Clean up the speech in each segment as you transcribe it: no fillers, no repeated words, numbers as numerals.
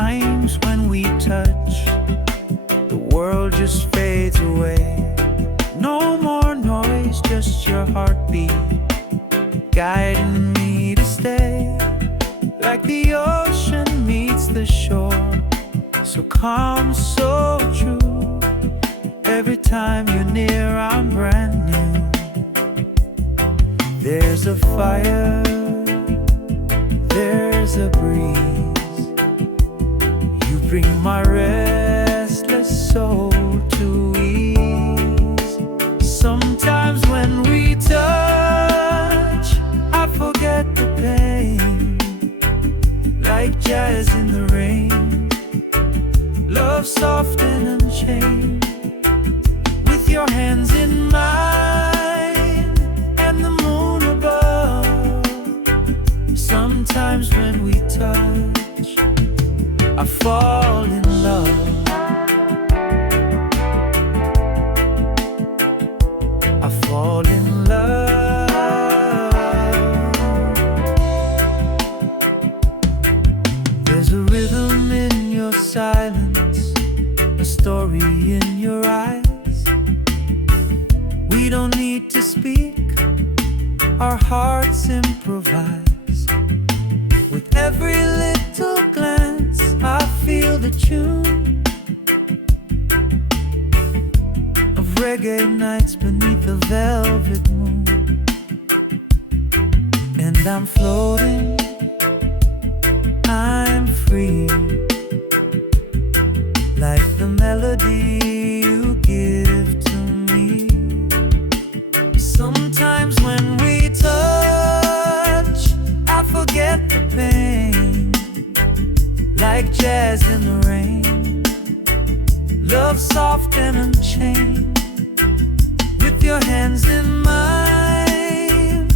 times when we touch, the world just fades away. No more noise, just your heartbeat guiding me to stay. Like the ocean meets the shore, so calm, so true. Every time you're near, I'm brand new. There's a fire, there's a breeze. You bring my restless soul to ease. Sometimes when we touch, I forget the pain. Like jazz in the rain, love soft and unchained. With your hands in mine and the moon above. Sometimes when we touch, I fall in love. I fall in love. There's a rhythm in your silence, a story in your eyes. We don't need to speak, our hearts improvise. With every little glance, I feel the tune of reggae nights beneath the velvet moon. And I'm floating, I'm free, like the melody you give to me. Sometimes when we touch, I forget the pain. Like jazz in the rain, love soft and unchained. With your hands in mine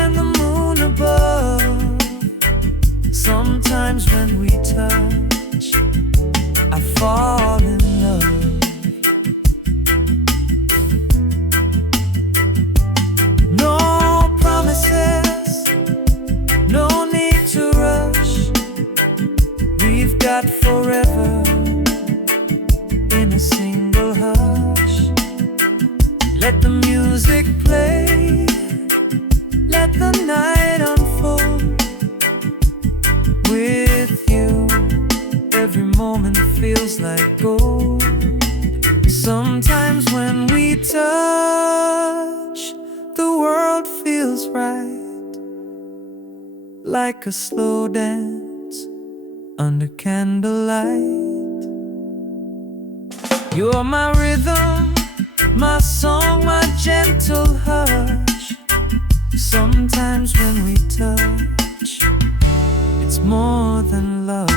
and the moon above. Sometimes when we touch, I fall in love. No promises, no need to rush. We've got forever in a single hush. Let the music play, let the night unfold. With you, every moment feels like gold. Sometimes when we touch, the world feels right, like a slow dance under candlelight. You're my rhythm, my song, my gentle hush. Sometimes when we touch, it's more than love.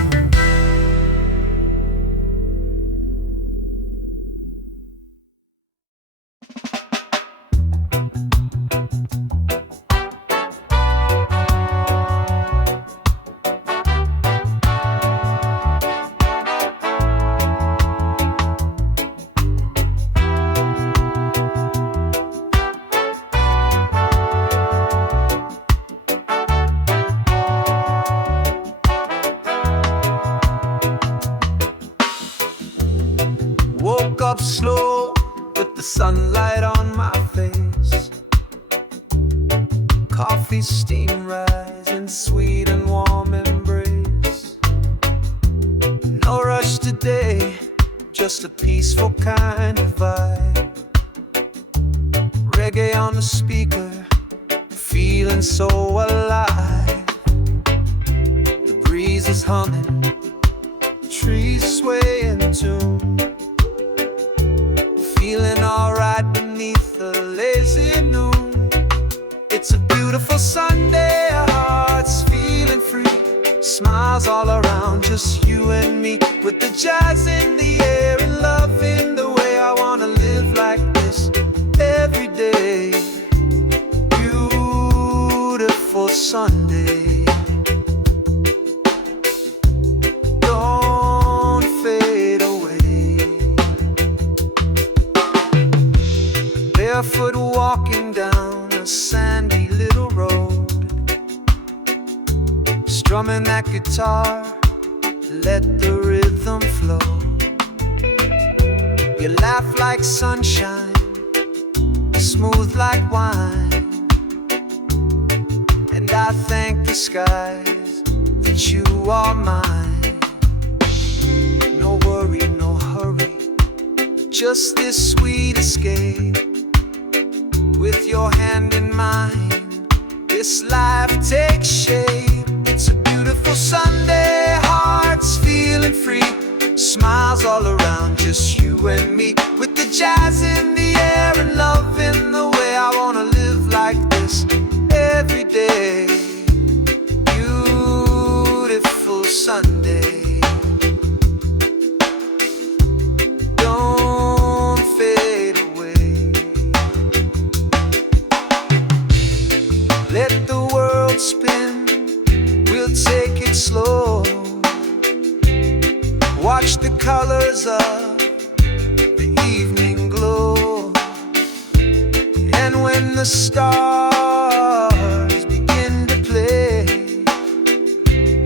Woke up slow with the sunlight on my face. Coffee steam rising, sweet and warm embrace. No rush today, just a peaceful kind of vibe. Reggae on the speaker, feeling so alive. The breeze is humming, trees sway in tune. Feeling alright beneath the lazy noon. It's a beautiful Sunday, our hearts feeling free. Smiles all around, just you and me. With the jazz in the air and loving the way I wanna live like this every day. Beautiful Sunday. Don't fade away. Barefoot walking down a sandy little road, strumming that guitar, let the rhythm flow. You laugh like sunshine, smooth like wine, and I thank the skies that you are mine. No worry, no hurry, just this sweet escape. With your hand in mine, this life takes shape. It's a beautiful Sunday, hearts feeling free, smiles all around, just you and me. With the jazz in the air and love in the way, I wanna live like this every day. Beautiful Sunday, don't fade away. Let the world spin, we'll take it slow. Watch the colors of the evening glow. And when the stars begin to play,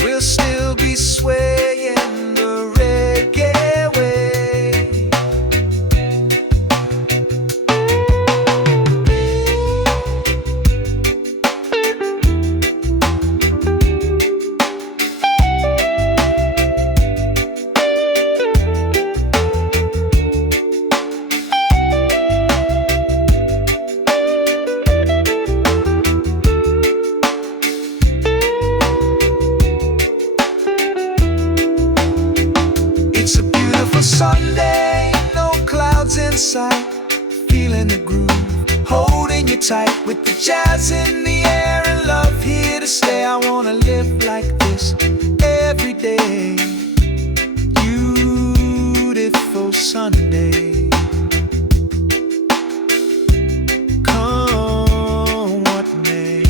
we'll still be swaying the reggae way. It's a beautiful Sunday, no clouds in sight, feeling the groove, holding you tight. With the jazz in the air and love here to stay, I wanna live like this every day. Beautiful Sunday, come what may.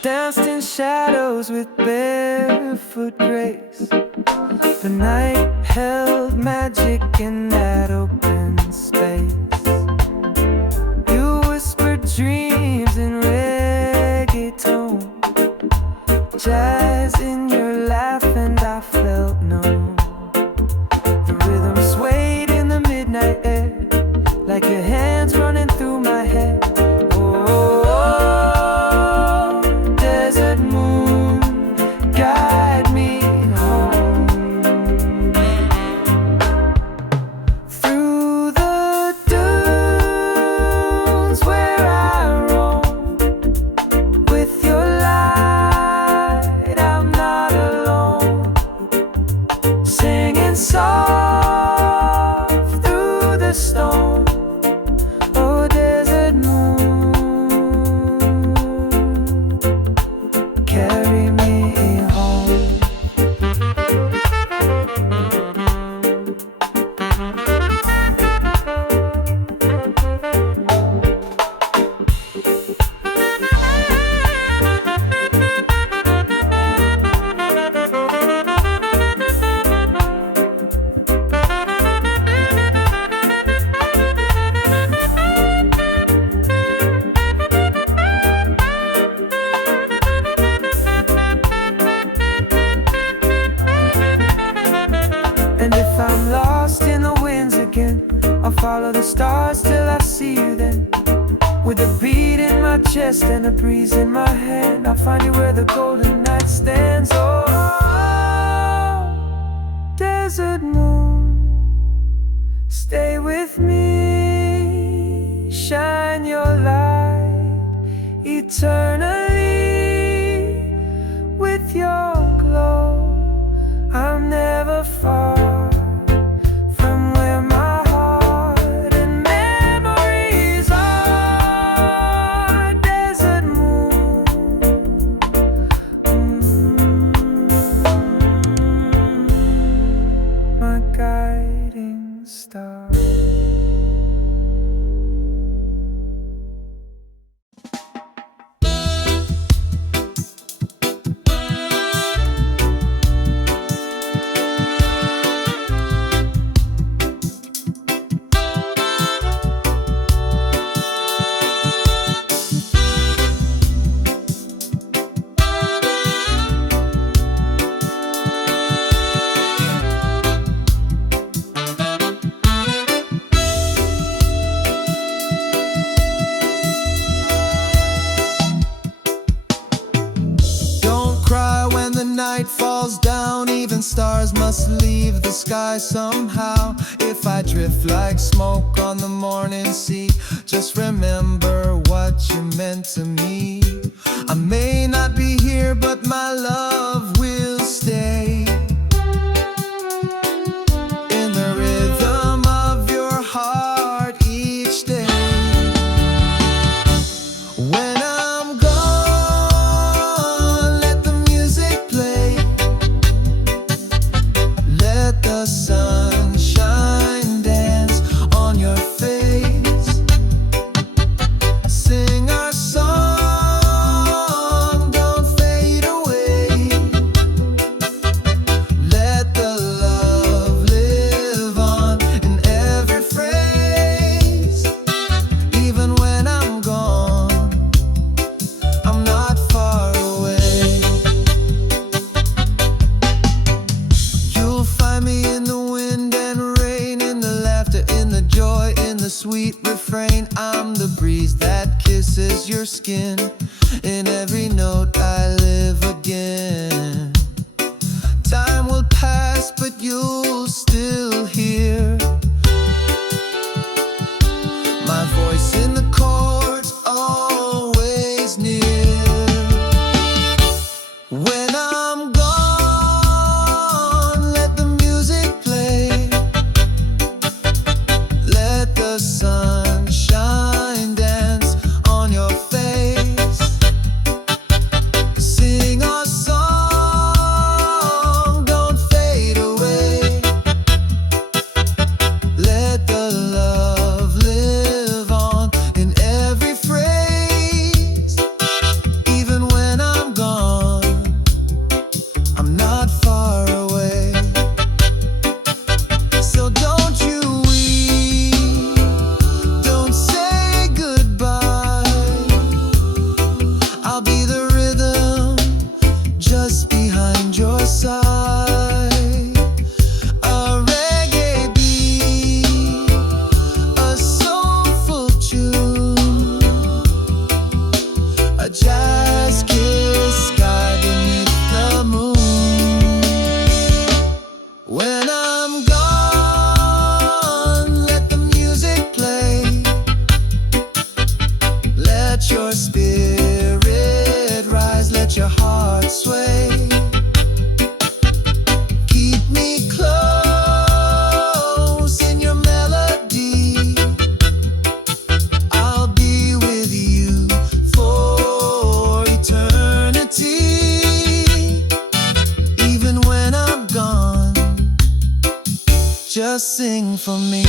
Danced in shadows with barefoot grace. The night held magic in that open space. You whispered dreams in reggaeton, jazz in your laugh, and I felt numb. The rhythm swayed in the midnight air, like your hands running through my head. Guide me home through the dunes where I roam. With your light, I'm not follow the stars till I see you then. With a beat in my chest and a breeze in my hand, I'll find you where the golden night stands. Oh, desert moon, stay with me, shine your light eternally. With your glow, I'm never far from where my heart and memories are. Desert moon, my guiding star. Falls down, even stars must leave the sky somehow. If I drift like smoke on the morning sea, just remember what you meant to me. I may not be here, but my love will stay in the rhythm of your heart each day. When I'm gone, let the music play. Let the sunshine dance on your face. Sing our song, don't fade away. Let the love live on in every phrase. Even when I'm gone, I'm not far away. You'll find me in the wind and rain, in the laughter, in the joy, in the sweet refrain. I'm the breeze that kisses your skin. In every note I live again. Time will pass, but you'll still hear my voice in the chords, always near. When I'm gone, let the music play. Let the sunshine dance on your face. Sing our song, don't fade away. Let the love live on in every phrase. Even when I'm gone, I'm not far away. So don't you weep, don't say goodbye. I'll be the rhythm just behind your side. A reggae beat, a soulful tune, a jazz kiss sky beneath the moon. When I'm gone, let the music play. Let your spirit rise, let your heart sway. Keep me close in your melody. I'll be with you for eternity. Even when I'm gone, just sing for me.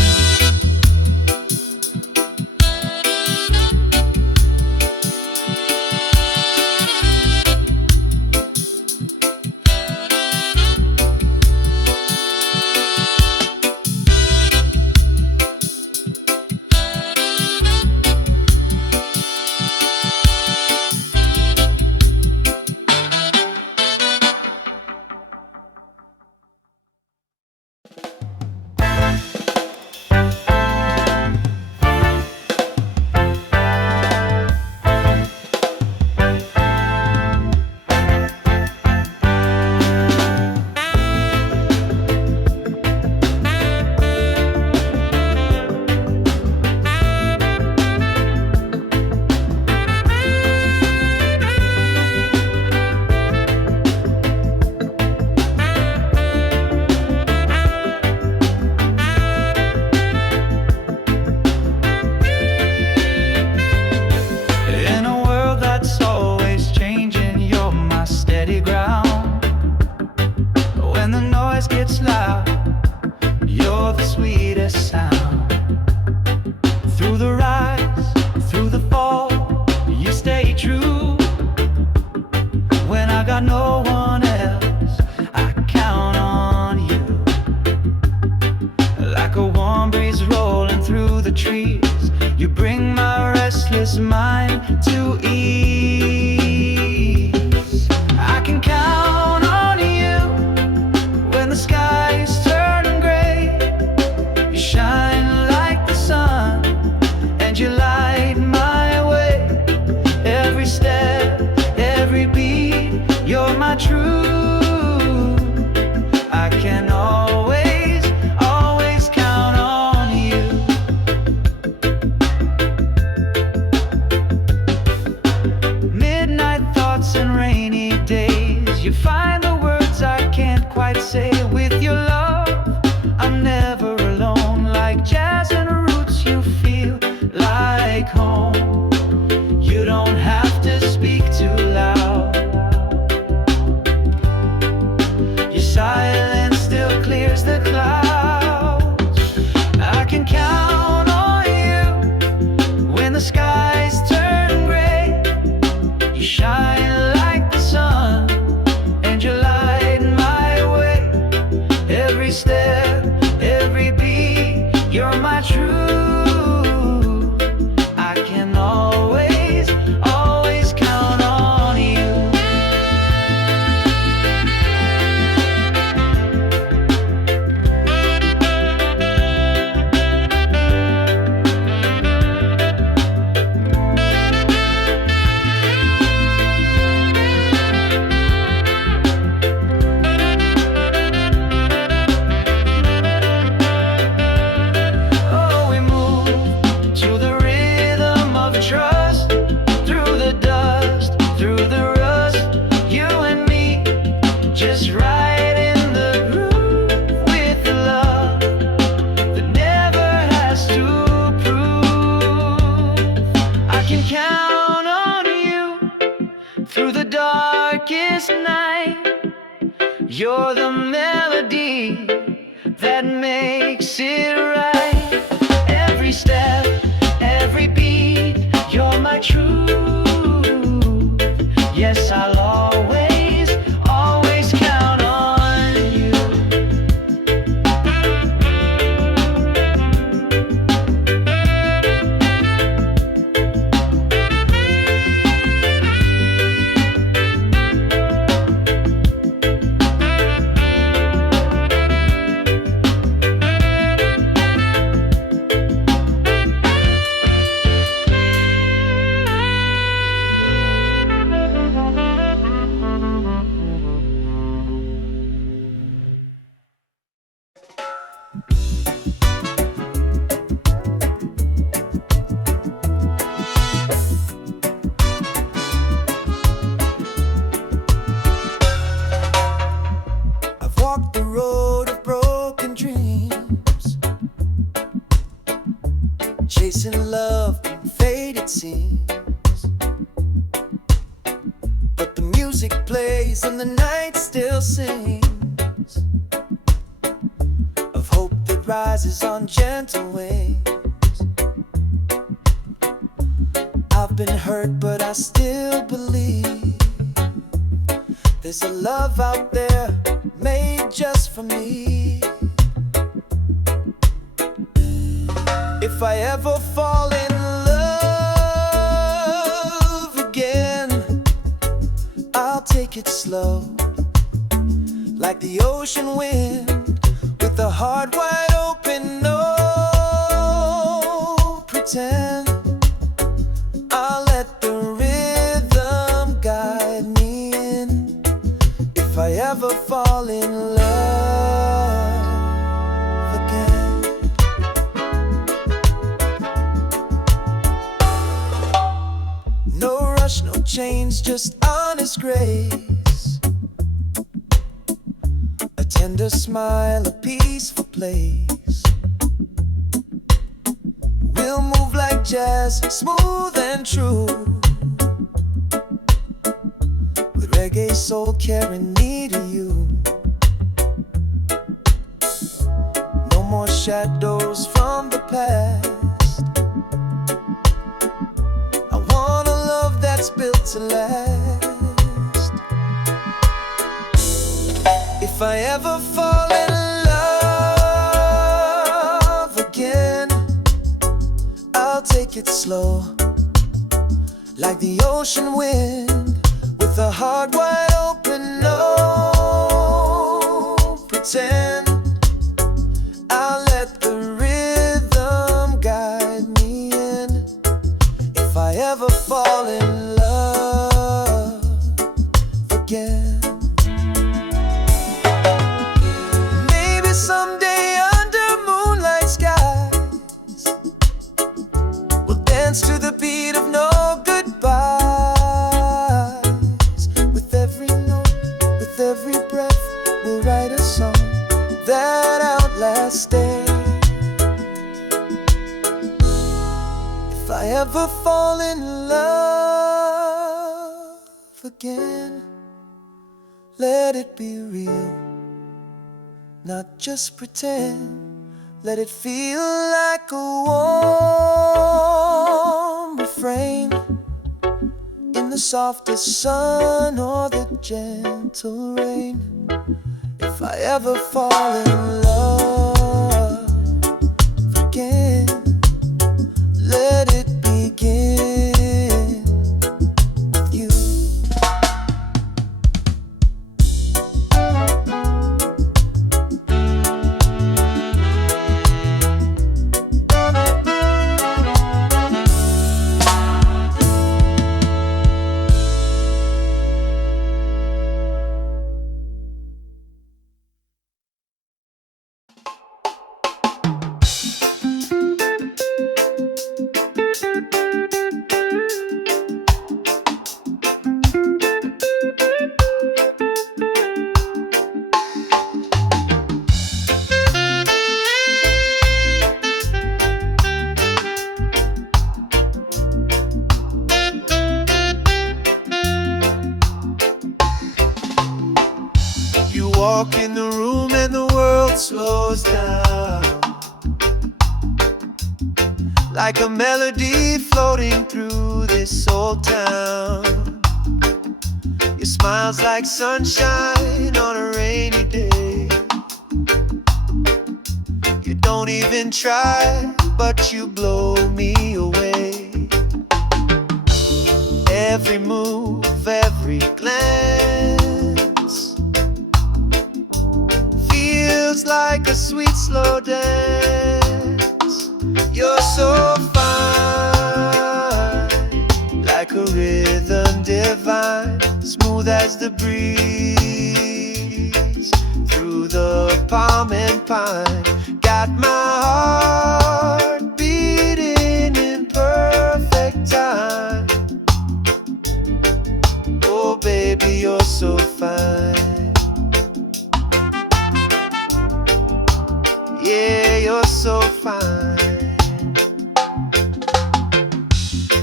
got no one else. I count on you. Like a warm breeze rolling through the trees, you bring my restless mind to ease. I can count on you when the skies turn gray. You shine like the sun and you light my way. Every step, every beat, you're my truth. I can always, always count on you. Midnight thoughts and rainy days, you find the words I can't quite say. With your love, I'm never alone. Like jazz and roots, you feel like home. You don't have to speak too loud. Your silence still clears the clouds. I can count on you when the skies turn gray. You shine like the sun and you light my way. Every step, every beat, you're my truth. I can always, always count on you. Oh, we move to the rhythm of trust, through the dust, through the rust. You and me, just right in the groove, with the love that never has to prove. I can count on you through the darkest night. You're the melody that makes it right. Every step, every beat, you're my truth. Yes, I'll always, always count on you. I've walked the road of broken dreams, chasing love from faded scenes. But the music plays and the night still sings of hope that rises on gentle wings. I've been hurt, but I still believe there's a love out there made just for me. If I ever fall in love again, I'll take it slow, like the ocean wind, with a heart wide open, no pretend. I'll let the rhythm guide me in. If I ever fall in love again. No rush, no change, just honest grace. A tender smile, a peaceful place. We'll move like jazz, smooth and true, with reggae soul carrying me to you. No more shadows from the past. I want a love that's built to last. If I ever fall in love again, I'll take it slow, like the ocean wind, with a heart wide open. No pretend, I'll let the rhythm guide me in. If I ever fall in love again, maybe someday under moonlight skies we'll dance to the beat of no goodbyes. With every note, with every breath, we'll write a song that outlasts day. If I ever fall in love again, let it be real, not just pretend. Let it feel like a warm refrain in the softest sun or the gentle rain. If I ever fall in love again, let it begin with you. You walk in the room and the world slows down, like a melody floating through this old town. Your smile's like sunshine on a rainy day. You don't even try, but you blow me away. Every move, every glance feels like a sweet slow dance. You're so fine, like a rhythm divine, smooth as the breeze through the palm and pine. Got my heart beating in perfect time. Oh baby, you're so fine. Yeah, you're so fine.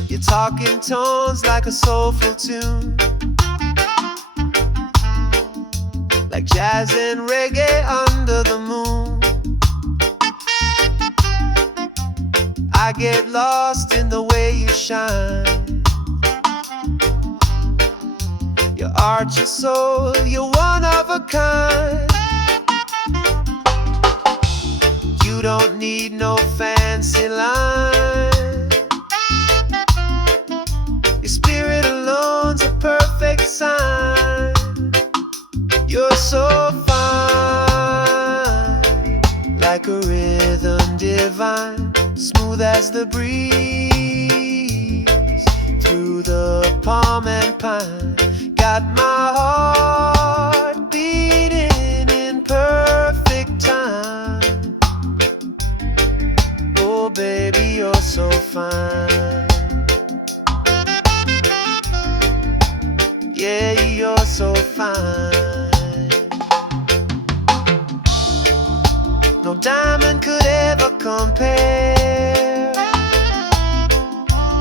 You're talking tones like a soulful tune, like jazz and reggae under the moon. I get lost in the way you shine. Your art, your soul, you're one of a kind. You don't need no fancy line. Your spirit alone's a perfect sign. You're so fine, like a rhythm divine, smooth as the breeze through the palm and pine. Got my heart beating in perfect time. Oh baby, you're so fine. Yeah, you're so fine. No diamond could ever compare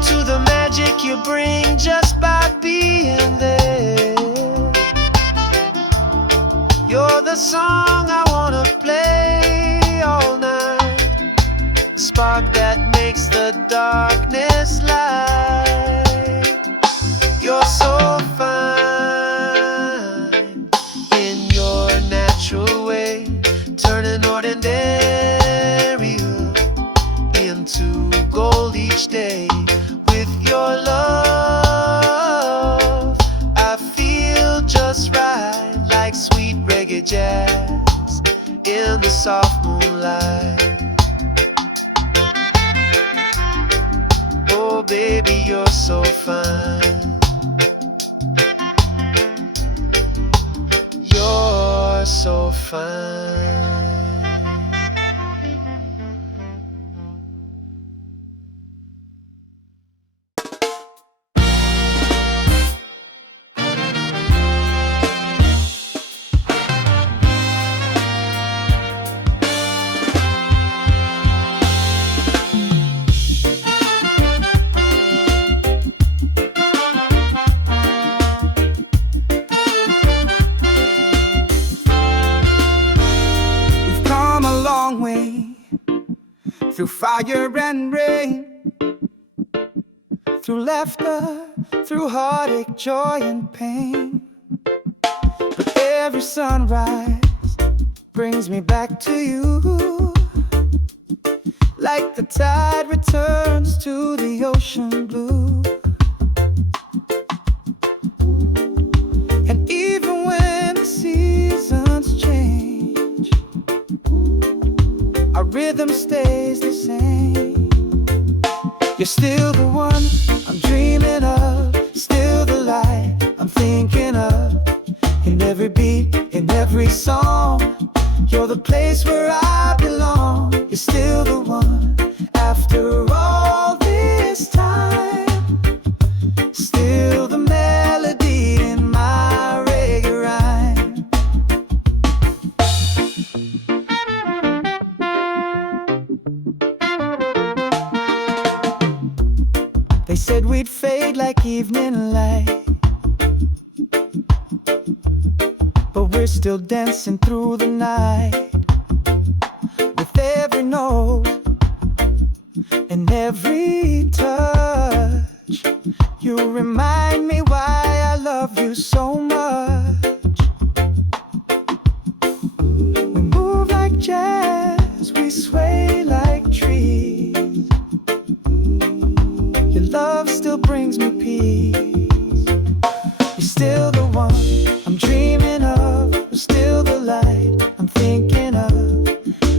to the magic you bring just by being there. You're the song I wanna play all night, the spark that makes the darkness light. You're so fine in your natural just right, like sweet reggae jazz in the soft moonlight. Oh baby, you're so fine. You're so fine. Through fire and rain, through laughter, through heartache, joy and pain. But every sunrise brings me back to you, like the tide returns to the ocean blue. And even when the seasons change, our rhythm stays the same. You're still the one I'm dreaming of, still the light I'm thinking of. In every beat, in every song, you're the place where I belong. You're still the one after all this time, still the melody in my reggae rhyme. They said we'd fade like evening light, but we're still dancing through the night. With every note and every touch, you remind me why I love you so much. We move like jazz, we sway like trees. Your love still brings me peace. You're still the one I'm dreaming of, you're still the light I'm thinking of.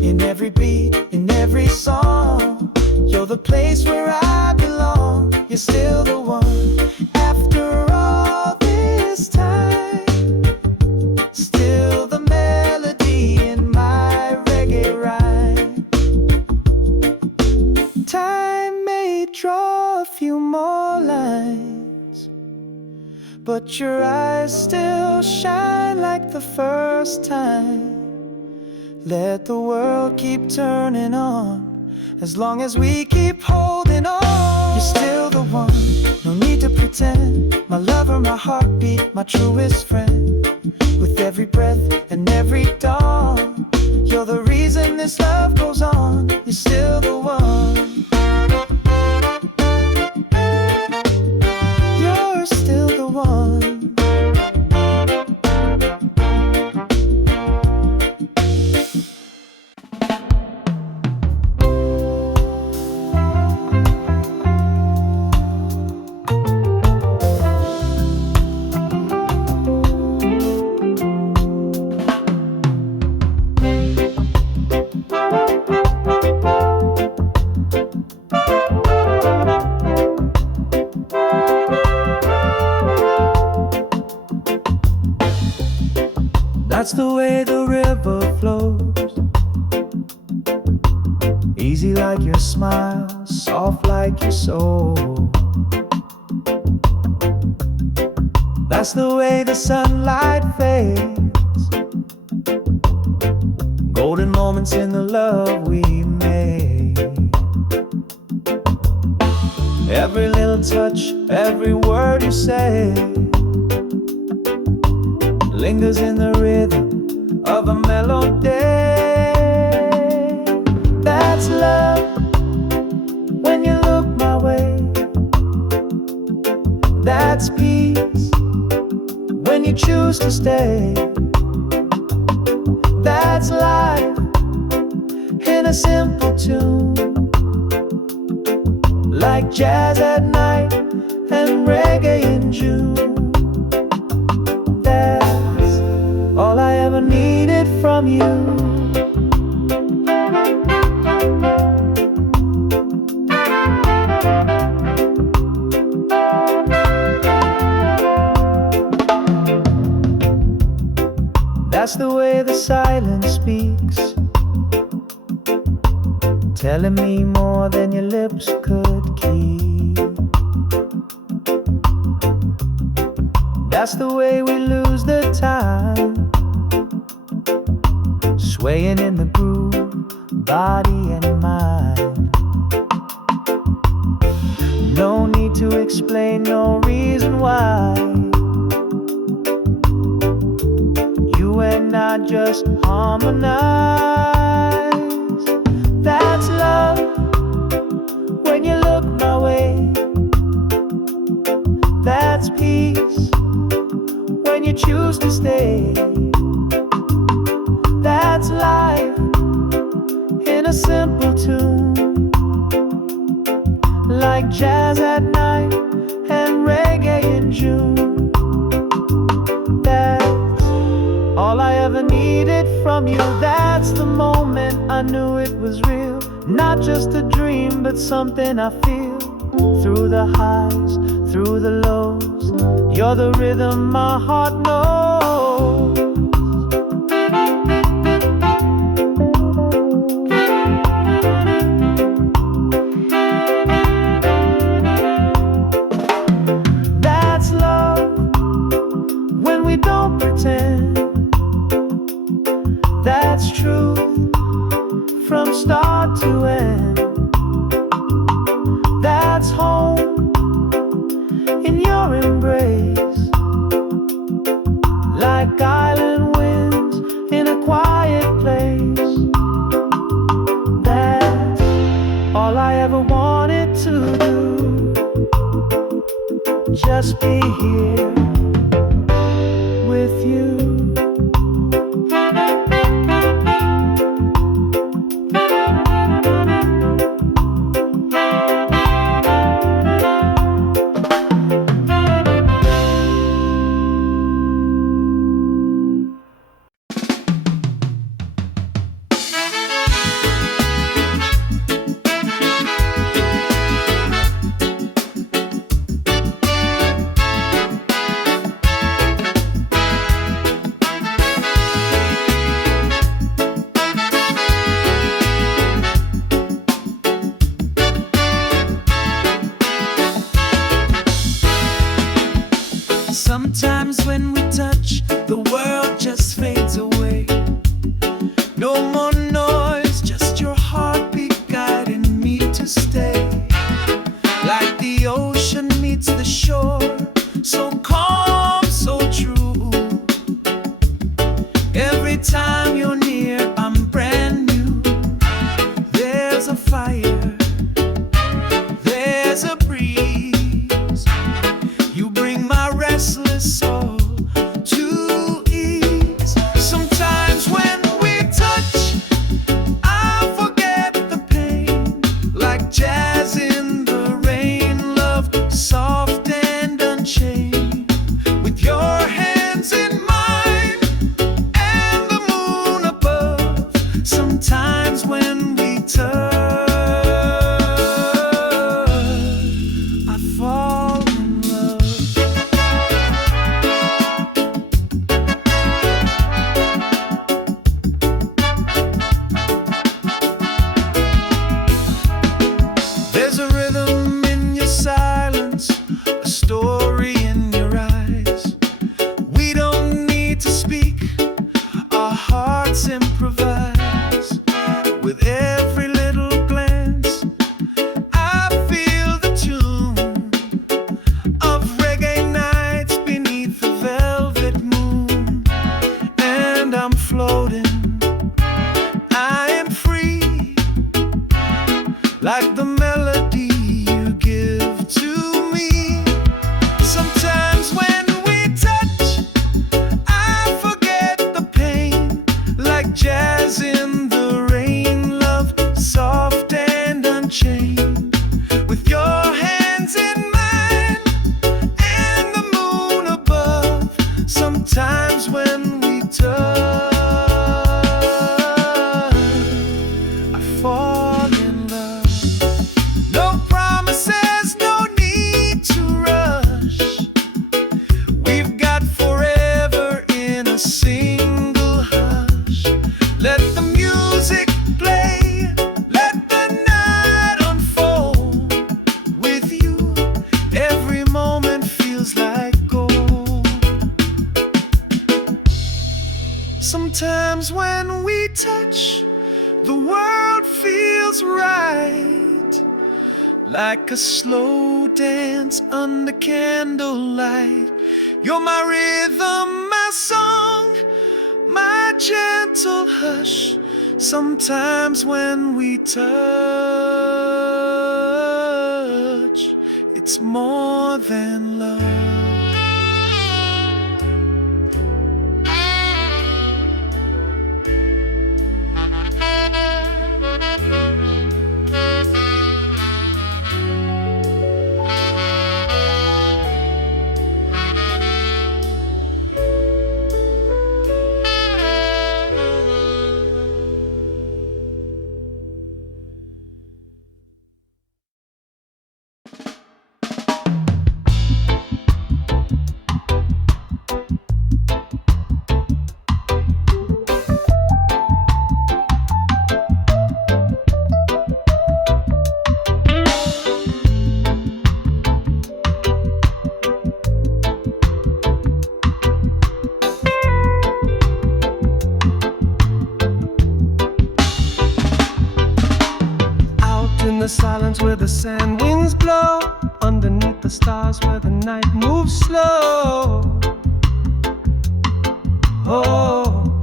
In every beat, in every song, you're the place where I belong. You're still the one after all this time, still the melody in my reggae rhyme. Time may draw a few more lines, but your eyes still shine like the first time. Let the world keep turning on, as long as we keep holding on. You're still the one, no need to pretend. My lover, my heartbeat, my truest friend. With every breath and every dawn, you're the reason this love goes on. You're still the one. You're still the one. That's the way the river flows, easy like your smile, soft like your soul. That's the way the sunlight fades, golden moments in the love we made. Every little touch, every word you say lingers in the rhythm of a melody. That's love when you look my way. That's peace when you choose to stay. That's life in a simple tune, like jazz at night and reggae in June. from you. That's the way the silence speaks, telling me more than your lips could keep. That's the way we lose the time, swaying in the groove, body and mind. No need to explain, no reason why. You and I just harmonize. That's love when you look my way. That's peace when you choose to stay. That's life in a simple tune, like jazz at night and reggae in June. That's all I ever needed from you. That's the moment I knew it was real, not just a dream, but something I feel. Through the highs, through the lows, you're the rhythm my heart knows. That's love when we don't pretend. That's truth from start to end. That's home in your embrace, like island winds in a quiet place. That's all I ever wanted to do, just be here with you. Sometimes when we touch, the world just fades away. No more noise, just your heartbeat guiding me to stay. Like the ocean meets the shore, so calm, so true. Every time you're near, I'm brand new. There's a fire, there's a breeze. You bring my restless soul to ease. Sometimes when we touch, I forget the pain. Like jazz in the rain, love soft and unchained. With your hands in mine and the moon above. Sometimes when we touch, I fall in love. There's a rhythm in your silence, a story in your eyes. We don't need to speak, our hearts improvise. With every little glance, I feel the tune of reggae nights beneath the velvet moon. And I'm floating, I am free, like the melody you give to me. Sometimes when we touch, I forget the pain. Like jazz in the rain, love soft and unchained. With your hands in mine and the moon above. Sometimes when we touch, Sometimes when we touch, the world feels right, like a slow dance under candlelight. You're my rhythm, my song, my gentle hush. Sometimes when we touch, it's more than love. The silence where the sand winds blow, underneath the stars where the night moves slow. Oh,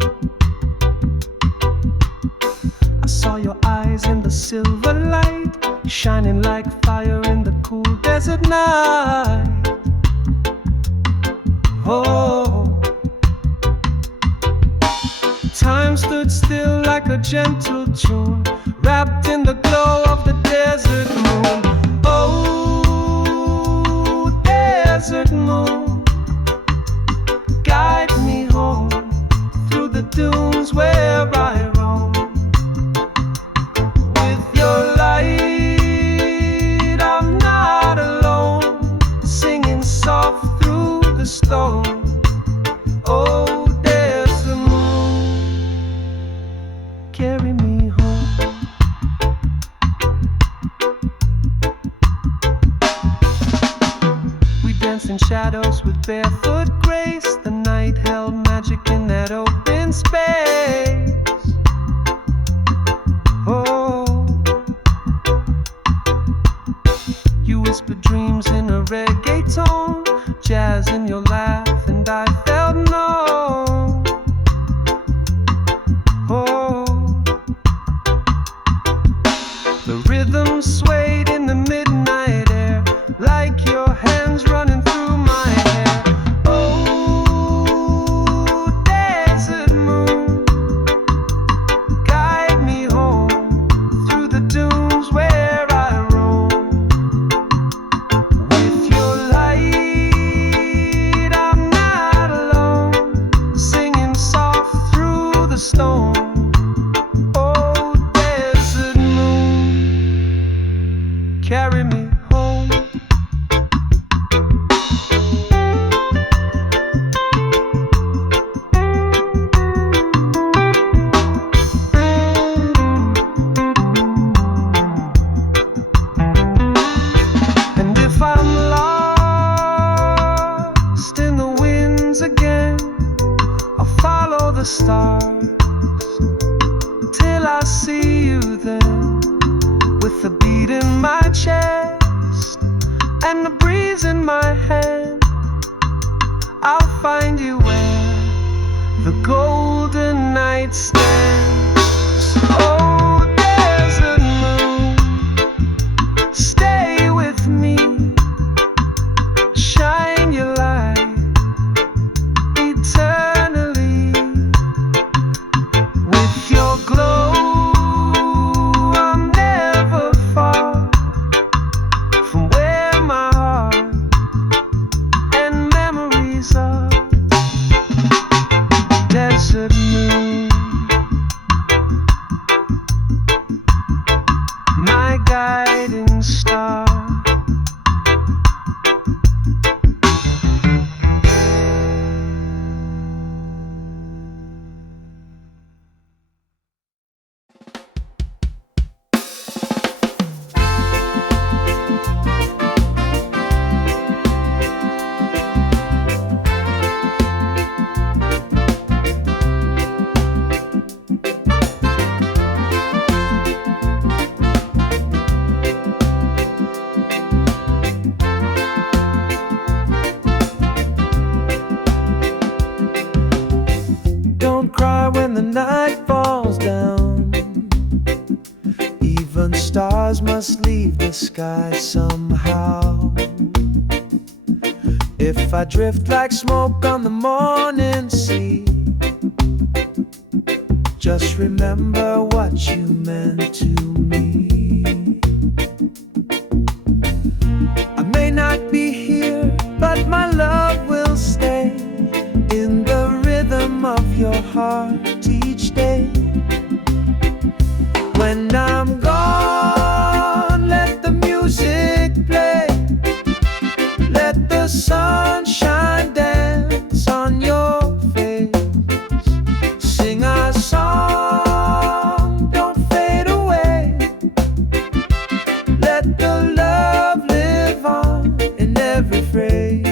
I saw your eyes in the silver light, shining like fire in the cool desert night. Oh, time stood still like a gentle tune, wrapped in the glow of the desert moon. Oh, desert moon, guide me home through the dunes where I roam. With your light, I'm not alone, singing soft through the stone. Oh, desert moon, carry me home. In shadows with barefoot grace, the night held magic in that open space. Oh, you whispered dreams in a reggae tone, jazz in your laugh, and I felt known. Oh, the rhythm swayed in the midnight air, like your hands running through my hair. Oh, desert moon, guide me home through the dunes where I roam. With your light, I'm not alone, singing soft through the stone. Oh, desert moon, carry me home. And if I'm lost in the winds again, I'll follow the stars till I see you then, with the beat in my chest and the breeze in my hand. I'll find you where the golden night stands. Oh, desert moon, stay with me, shine your light eternally. With your glow, I'm never far from where my heart and memories are. cry when the night falls down. Even stars must leave the sky somehow. If I drift like smoke on the morning sea, just remember what you meant to me. I may not be here, but my love will stay in the rhythm of your heart each day. When I'm gone, let the music play. Let the sunshine dance on your face. Sing our song, don't fade away. Let the love live on in every phrase.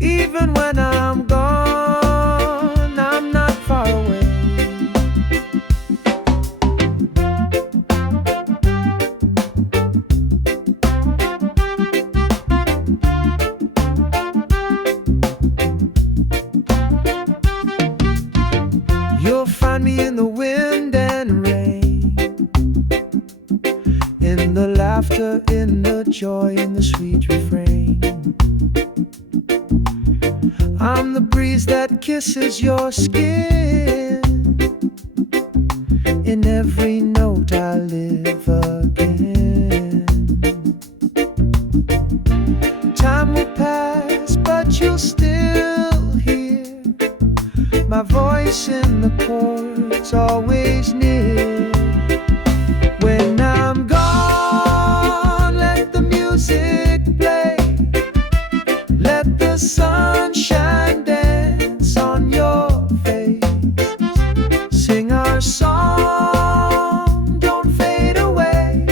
Even when I'm gone, I'm not far away. You'll find me in the wind and rain, in the laughter, in the joy, in the sweet refrain. I'm the breeze that kisses your skin. In every note I live again. Time will pass, but you'll still hear my voice in the chords, always near. When I'm gone, let the music play. Let the sunshine dance on your face. Sing our song, don't fade away.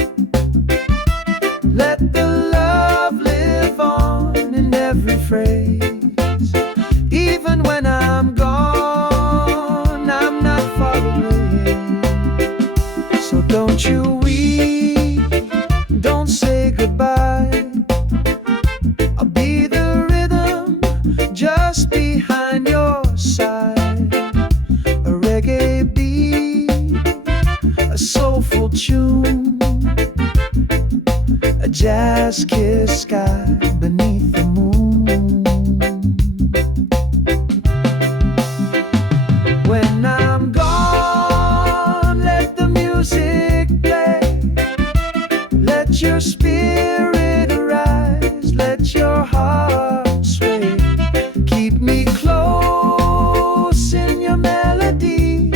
Let the love live on in every phrase. Even when I'm gone, I'm not far away. So don't you weep, don't say goodbye. I'll be the rhythm just behind your side. A reggae beat, a soulful tune, a jazz kiss sky beneath the moon. When I'm gone, let the music play. Let your spirit arise, let your heart sway. Keep me close in your melody.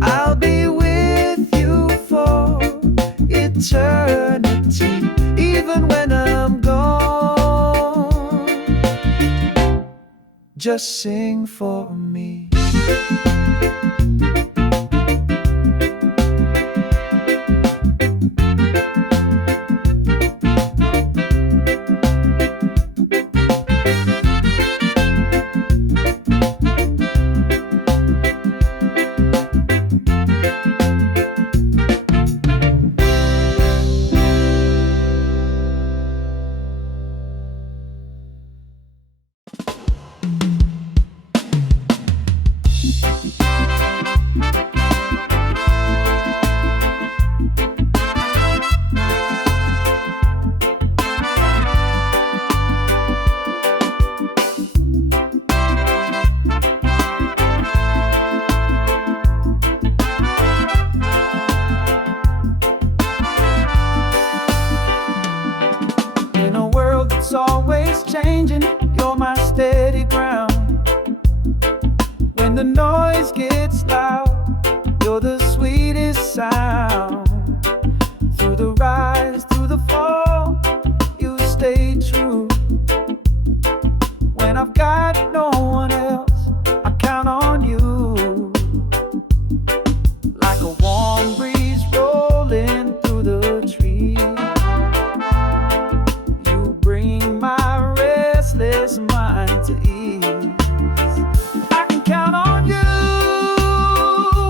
I'll be with you for eternity. Even when I'm gone, just sing for me. In a world that's always changing, you're my steady ground. When the noise gets loud, you're the sweetest sound. Through the rise, through the fall, you stay true. When I've got no one else, I count on you. Like a warm breeze rolling through the trees, you bring my restless mind to ease. I can count on you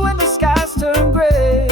when the skies turn gray.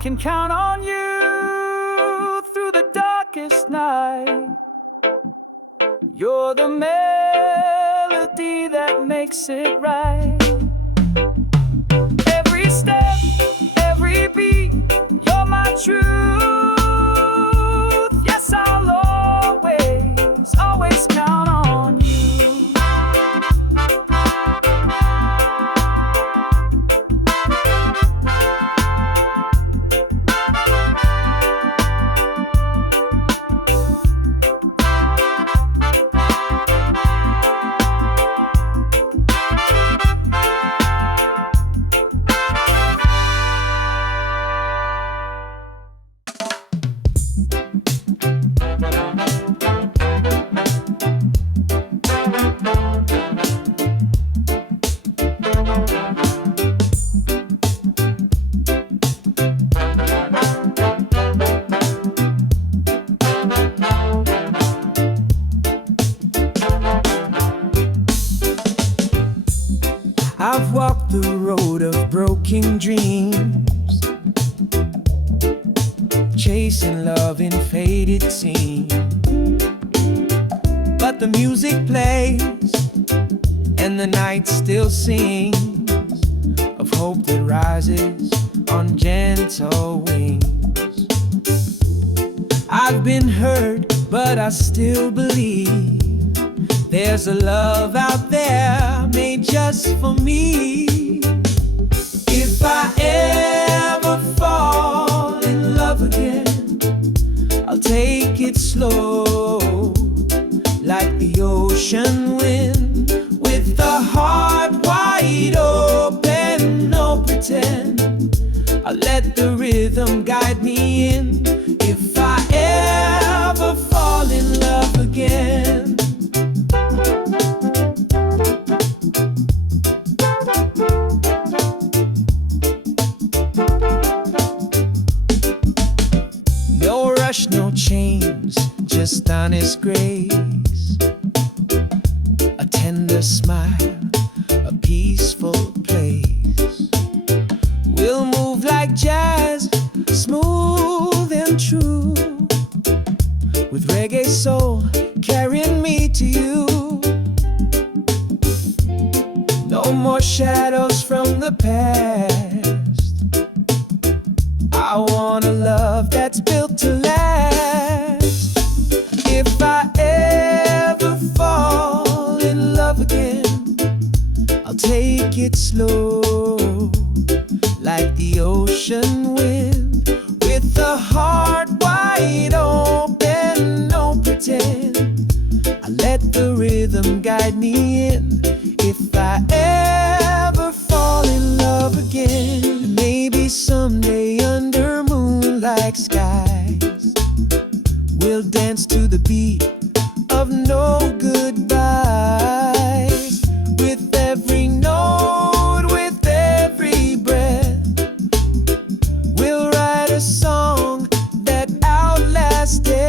can count on you through the darkest night. You're the melody that makes it right. Every step, every beat, you're my truth. Yes, I'll always, always count on you. I've walked the road of broken dreams, chasing love in faded scenes. But the music plays and the night still sings of hope that rises on gentle wings. I've been hurt, but I still believe there's a love out there made just for me. If I ever fall in love again, I'll take it slow, like the ocean wind, with a heart wide open, no pretend. I'll let the rhythm guide me in. If I ever fall in love again, no rush, no chains, just honest grace, a tender smile, a peaceful place. We'll move like jazz, smooth and true, with reggae soul carrying me to you. No more shadows from the past. I want a love that's built to last. If I ever fall in love again, I'll take it slow, like the ocean wind, with a heart wide open, no pretend. I let the rhythm guide me in. If I ever fall in love again, maybe someday under moonlight skies, we'll dance to the beat of no goodbyes. With every note, with every breath, we'll write a song that outlasts death.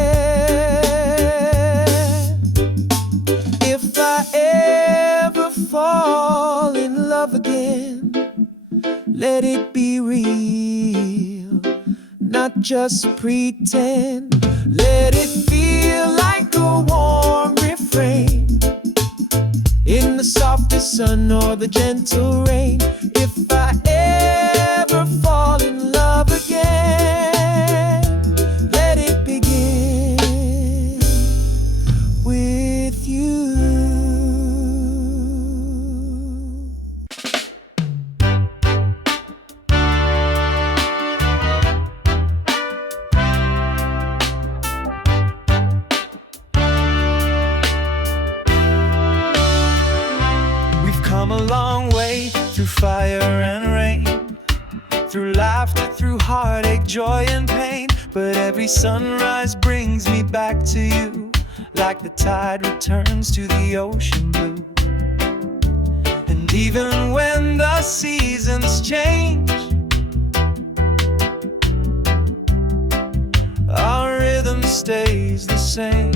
If I ever fall in love again, let it be real, not just pretend. Let it feel like a warm refrain in the softest sun or the gentle rain. If I ever fall in love again, let it begin with you. Come a long way through fire and rain, through laughter, through heartache, joy and pain. But every sunrise brings me back to you, like the tide returns to the ocean blue. And even when the seasons change, our rhythm stays the same.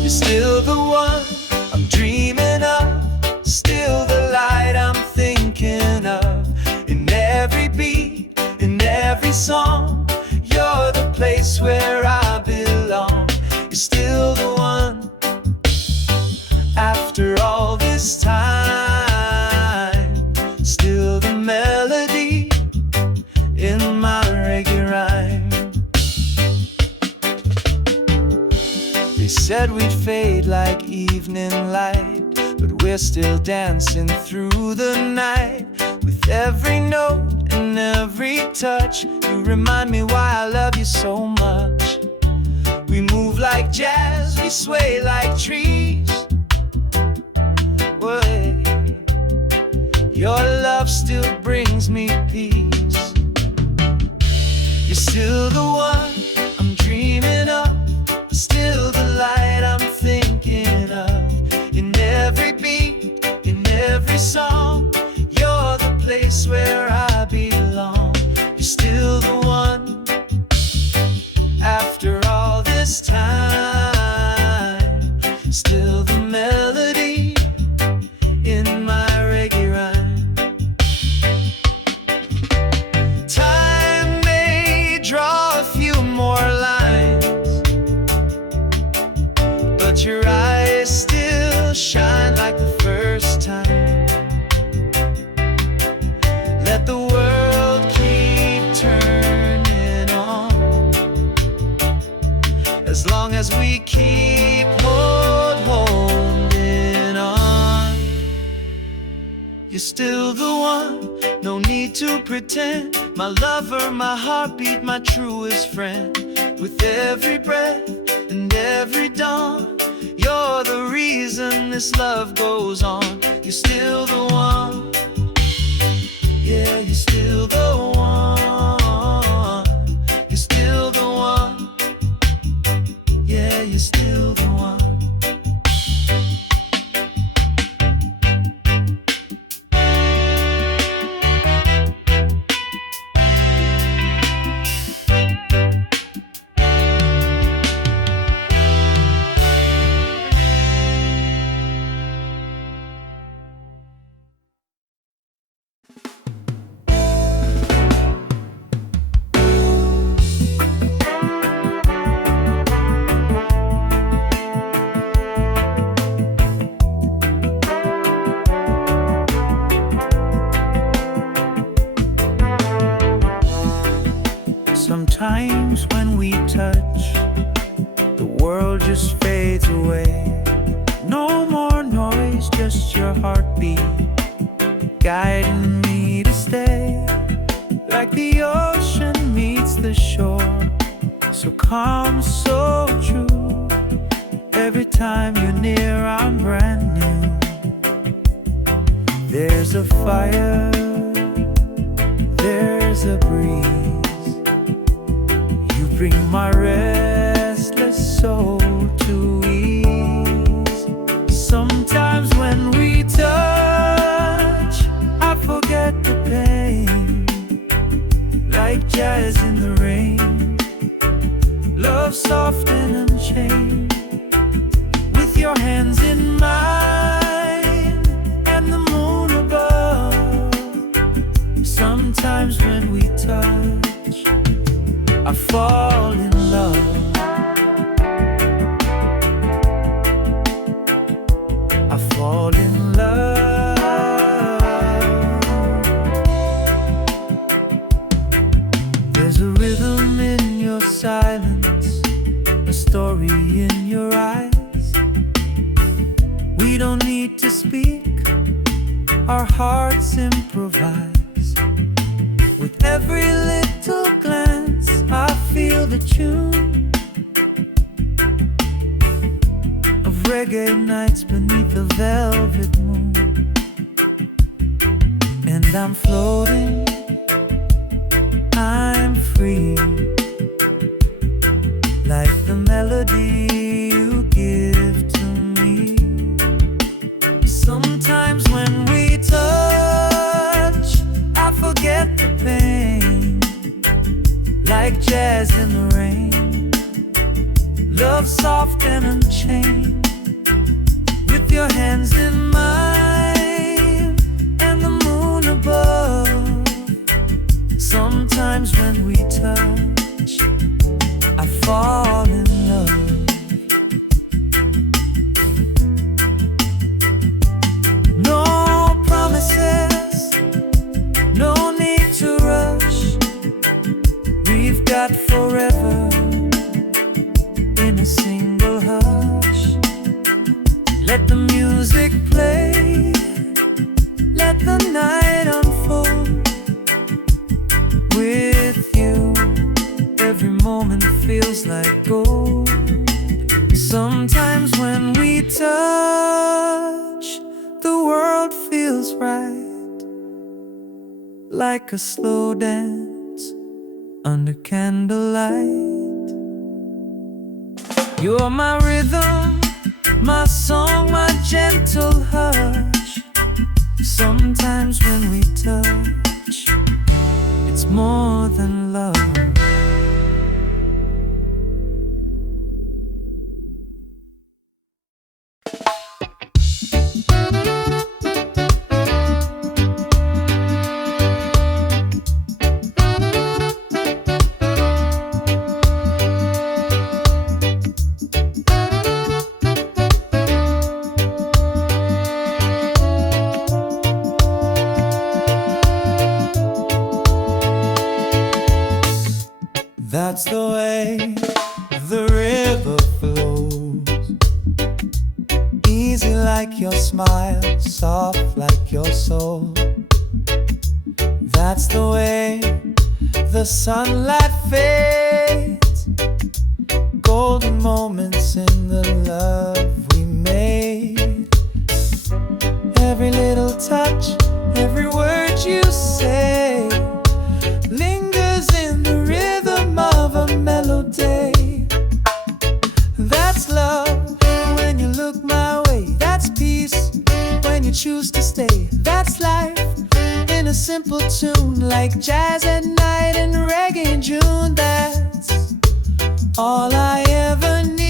You're still the one I'm dreaming of, still the light I'm thinking of. In every beat, evening light, but we're still dancing through the night. With every note and every touch, you remind me why I love you so much. We move like jazz, we sway like trees. Way. Your love still brings me peace. You're still the one I'm dreaming of, still the light I'm thinking of. In every beat, in every song, you're the place where I belong. You're still the one. After all this time, still the melody in my reggae rhyme. Time may draw a few more lines, but your eyes still shine like the first time. Let the world keep turning on, as long as we keep holding on. You're still the one, no need to pretend. My lover, my heartbeat, my truest friend. With every breath and every dawn, you're the reason this love goes on. You're still the one. Yeah, you're still the one. You're still the one. Yeah, you're still the one. Sometimes when we touch, the world just fades away. No more noise, just your heartbeat guiding me to stay. Like the ocean meets the shore, so calm, so true. Every time you're near, I'm brand new. There's a fire, there's a breeze. Bring my restless soul to ease. Sometimes when we touch, I forget the pain. Like jazz in the rain, love soft and unchained. With your hands in mine and the moon above. Sometimes when we touch, I fall in love. I fall in love. There's a rhythm in your silence, a story in your eyes. We don't need to speak, our hearts improvise. With every little glance, I feel the tune of reggae nights beneath the velvet moon. And I'm floating, I'm free, like the melody you give to me. Sometimes when we touch, I forget the pain. Like jazz in the rain, love soft and unchained. With your hands in mine and the moon above. Sometimes when we touch, I fall in love. No promises, no need to rush. We've got forever in a single hush. Let night unfold with you. Every moment feels like gold. Sometimes when we touch, the world feels right, like a slow dance under candlelight. You're my rhythm, my song, my gentle hush. Sometimes when we touch, it's more than love. That's the way the river flows, easy like your smile, soft like your soul. That's the way the sunlight fades, golden moments in the love we made. Every little touch, every word you say lingers in the rhythm of a melody. That's love when you look my way. That's peace when you choose to stay. That's life in a simple tune, like jazz at night and reggae in June. That's all I ever need.